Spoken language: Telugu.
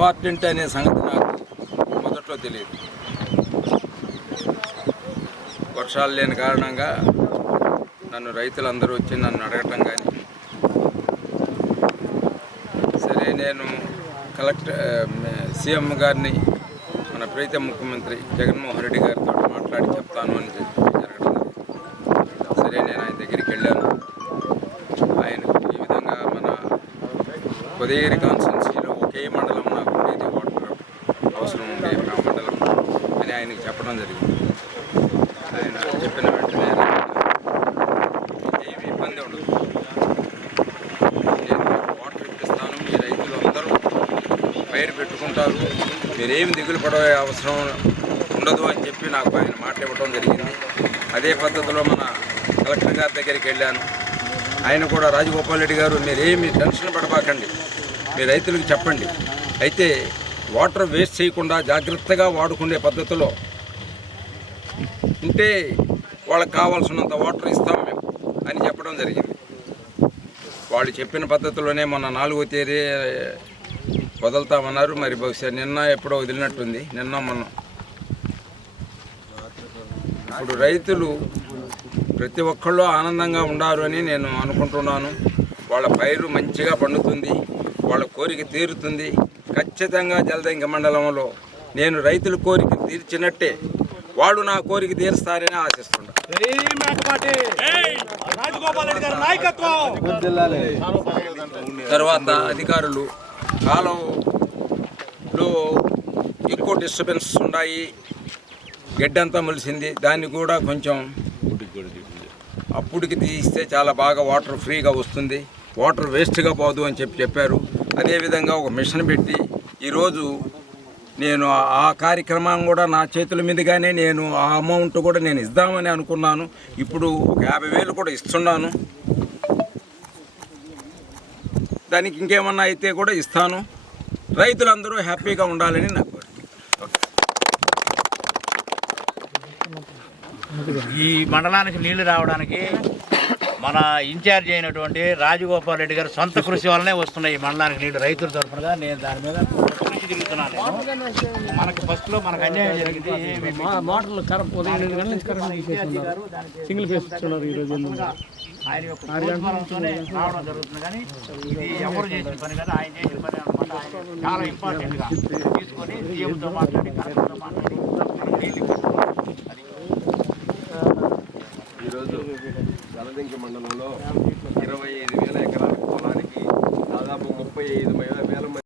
ఇంపార్టెంట్ అనే సంగతి నాకు మొదట్లో తెలియదు. వర్షాలు లేని కారణంగా నన్ను రైతులందరూ వచ్చి నన్ను అడగటం కానీ సరే నేను కలెక్టర్ సీఎం గారిని మన ప్రీతం ముఖ్యమంత్రి జగన్మోహన్ రెడ్డి గారితో మాట్లాడి చెప్తాను అని చెప్పి జరగడం సరే నేను ఆయన దగ్గరికి వెళ్ళాను. ఆయన ఈ విధంగా మన ఉదయగిరి కాన్స్టిట్యున్సీలో ఒకే మండలం నాకు ఉండేది వాటర్ అవసరం ఉంది మా మండలం అని ఆయనకి చెప్పడం జరిగింది. ఆయన చెప్పిన వెంటనే ఏమి ఇబ్బంది ఉండదు. నేను వాటర్ ఇప్పిస్తాను మీ రైతులు అందరూ పైరు పెట్టుకుంటారు. మీరేమి దిగులు పడే అవసరం ఉండదు అని చెప్పి నాకు ఆయన మాట్లాడటం జరిగింది. అదే పద్ధతిలో మన కలెక్టర్ గారి దగ్గరికి వెళ్ళాను. ఆయన కూడా రాజగోపాల్ రెడ్డి గారు మీరేమి టెన్షన్ పడబాకండి. మీ రైతులకు చెప్పండి. అయితే వాటర్ వేస్ట్ చేయకుండా జాగ్రత్తగా వాడుకునే పద్ధతిలో ఉంటే వాళ్ళకి కావాల్సినంత వాటర్ ఇస్తాం మేము అని చెప్పడం జరిగింది. వాళ్ళు చెప్పిన పద్ధతిలోనే మొన్న నాలుగో తేదీ వదులుతామన్నారు. మరి బహుశా నిన్న ఎప్పుడో వదిలినట్టుంది. నిన్న మొన్న. ఇప్పుడు రైతులు ప్రతి ఒక్కళ్ళు ఆనందంగా ఉండారు అని నేను అనుకుంటున్నాను. వాళ్ళ పైరు మంచిగా పండుతుంది. వాళ్ళ కోరిక తీరుతుంది. ఖచ్చితంగా జలదంగ మండలంలో నేను రైతుల కోరిక తీర్చినట్టే వాడు నా కోరిక తీరుస్తారని ఆశిస్తున్నాను తర్వాత అధికారులు కాలంలో ఎక్కువ డిస్టర్బెన్స్ ఉన్నాయి గడ్డంతా మొలిసింది. దాన్ని కూడా కొంచెం అప్పటికి తీస్తే చాలా బాగా వాటర్ ఫ్రీగా వస్తుంది. వాటర్ వేస్ట్గా పోదు అని చెప్పి చెప్పారు. అదేవిధంగా ఒక మిషన్ పెట్టి ఈరోజు నేను ఆ కార్యక్రమం కూడా నా చేతుల మీదుగానే నేను ఆ అమౌంట్ కూడా నేను ఇద్దామని అనుకున్నాను. ఇప్పుడు ఒక యాభై వేలు కూడా ఇస్తున్నాను. దానికి ఇంకేమన్నా అయితే కూడా ఇస్తాను. రైతులందరూ హ్యాపీగా ఉండాలని నాకు ఈ మండలానికి నీళ్ళు రావడానికి మన ఇన్ఛార్జ్ అయినటువంటి రాజగోపాల్ రెడ్డి గారు సొంత కృషి వల్లనే వస్తున్నాయి ఈ మండలానికి నీళ్ళు రైతుల తరఫునగా నేను దాని మీద కృషి తిరుగుతున్నాను నేను. మనకు ఫస్ట్లో మనకు అన్యాయం జరిగింది. మోటార్లు కరెంట్ ఉదయం ఎనిమిది గంటల నుంచి కరెంట్ తీసేస్తున్నారు సింగిల్ ఫేస్ ఇస్తున్నారు ఈ రోజు ఎందుకు? ఆయన యొక్క ప్రోత్సాహంతోనే రావడం జరుగుతుంది కానీ ఇది ఎవరు చేసిన పని కదా ఆయన చేసిన పని అనమాట ఆయన చాలా ఇంపార్టెంట్గా తీసుకొని సీఎంతో మాట్లాడి కలెక్టర్తో మాట్లాడి జలదింకి మండలంలో ఇరవై ఐదు వేల ఎకరాల పొలానికి దాదాపు ముప్పై ఐదు వేల